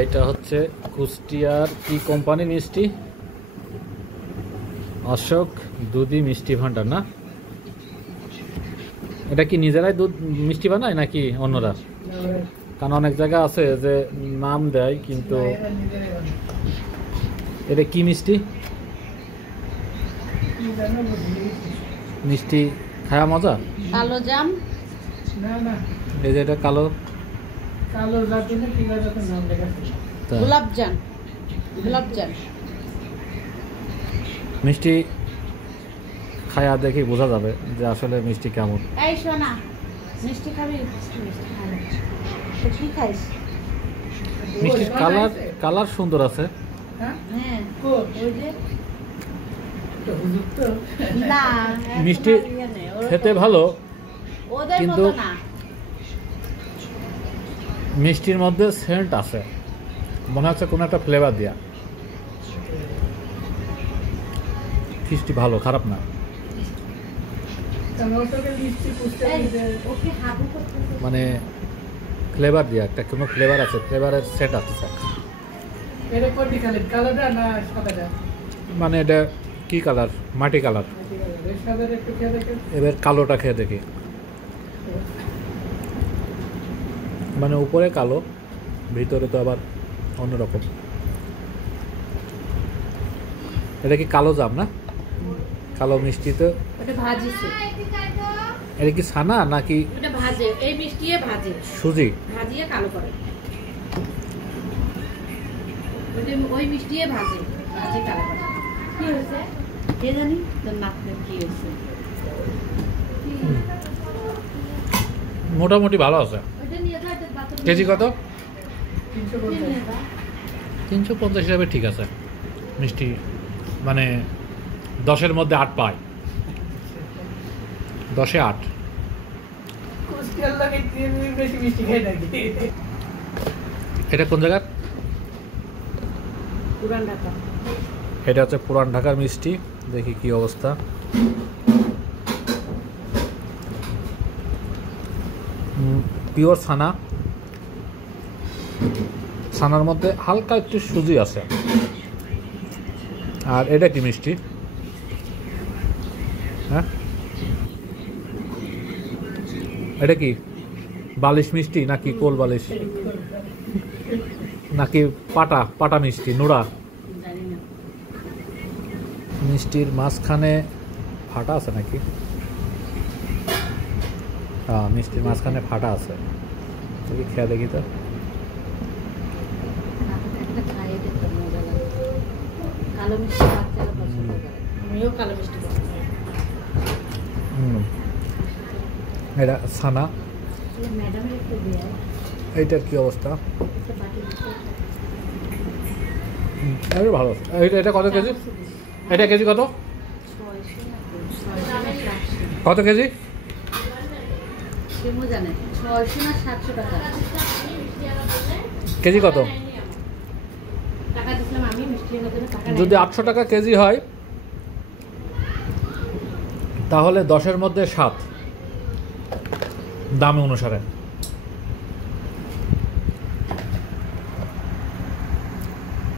এইটা হচ্ছে কুষ্টিয়ার কি কোম্পানি মিষ্টি? অশোক দুধি মিষ্টি ভান্ডার না? এটা কি নিজেরাই দুধ মিষ্টি বানায় নাকি অন্যরা? কারণ অনেক জায়গা আছে যে নাম দেয় কিন্তু এটা কি মিষ্টি? মিষ্টি খায়া মজা? কালো জাম না না, এই যে এটা কালো কালো জাতি না কি জাতি নাম লেখা আছে। গোলাপ জাম, গোলাপ জাম মিষ্টি খায়া দেখি বোঝা যাবে যে আসলে মিষ্টি কেমন। এই সোনা, মিষ্টি খাবি? তো কি খাইস? মিষ্টির কালার কালার সুন্দর আছে। হ্যাঁ হ্যাঁ, কোন ওই যে তো হুজুর তো না, মিষ্টি খেতে ভালো, ওদের কিন্তু মতো না। মিষ্টির মধ্যে সেন্ট আছে, মনে হচ্ছে কোনো একটা ফ্লেভার দেয়া। মিষ্টি ভালো, খারাপ না। টমেটোকে মিষ্টি পুষতে এই, দিতে ওকে হাবু করতেছে। মানে ফ্লেভার দেয়া, একটা কোনো ফ্লেভার আছে, ফ্লেভারের সেট আছে স্যার। এটা কোনটি কালার, কালোটা না সাদাটা? মানে এটা কি কালার? মাটি কালার। এর সাদাটা একটু খেয়ে দেখেন। এবার কালোটা খেয়ে দেখি। মানে উপরে কালো, ভিতরে তো আবার অন্যরকম। এটা কি কালো জাম না? কালো মিষ্টিতে ওটা ভাজিছে, এটা কি ছানা নাকি ওটা ভাজে, এই মিষ্টিয়ে ভাজে, সুজি? ভাজিয়ে কালো করে। ওটা ওই মিষ্টিয়ে ভাজে, ভাজে কালো করে। কি হয়েছে কে জানি, তোর নাকের কি হয়েছে? মোটামুটি ভালো আছে। ওটা নিয়ে যাইতে বাথরুম কেজি কত? 350। নিয়ে যা। 350 হিসাবে ঠিক আছে মিষ্টি, মানে 10-এর মধ্যে 8 পায়, 10-এ 8। কুষ্টিয়ার লাগে বেশি মিষ্টি খাই নাকি? এটা কোন জায়গার? পুরান ঢাকা। এটা হচ্ছে পুরান ঢাকার মিষ্টি, দেখি কি অবস্থা। পিওর ছানা, ছানার মধ্যে হালকা একটু সুজি আছে। আর এটা কি মিষ্টি? হ্যাঁ, এটা কি বালিশ মিষ্টি নাকি কোল বালিশ নাকি পাটা পাটা মিষ্টি, নোড়া? জানি না। মিষ্টির মাঝখানে ফাটা আছে নাকি? হ্যাঁ, মিষ্টির মাঝখানে ফাটা আছে। দেখি খেয়া দেখি তো। একটা খাইয়ে দেখতে মজা লাগে। কালো মিষ্টি বাচ্চারা পছন্দ করে, আমিও কালো মিষ্টি পছন্দ করি। এটা ছানা। ম্যাডামের একটু দেয়, এইটার কি অবস্থা? একটা বাটি দিতে। এটা ভালো আছে। এটা কত কেজি? এটা কেজি কত? 600 কত কেজি? সেমও জানে 600 না 700 টাকা। কেজি কত? টাকা দিছিলাম আমি, মিষ্টি এনে দেবে টাকা। যদি 800 টাকা কেজি হয় তাহলে 10-এর মধ্যে 7 দাম অনুসারে।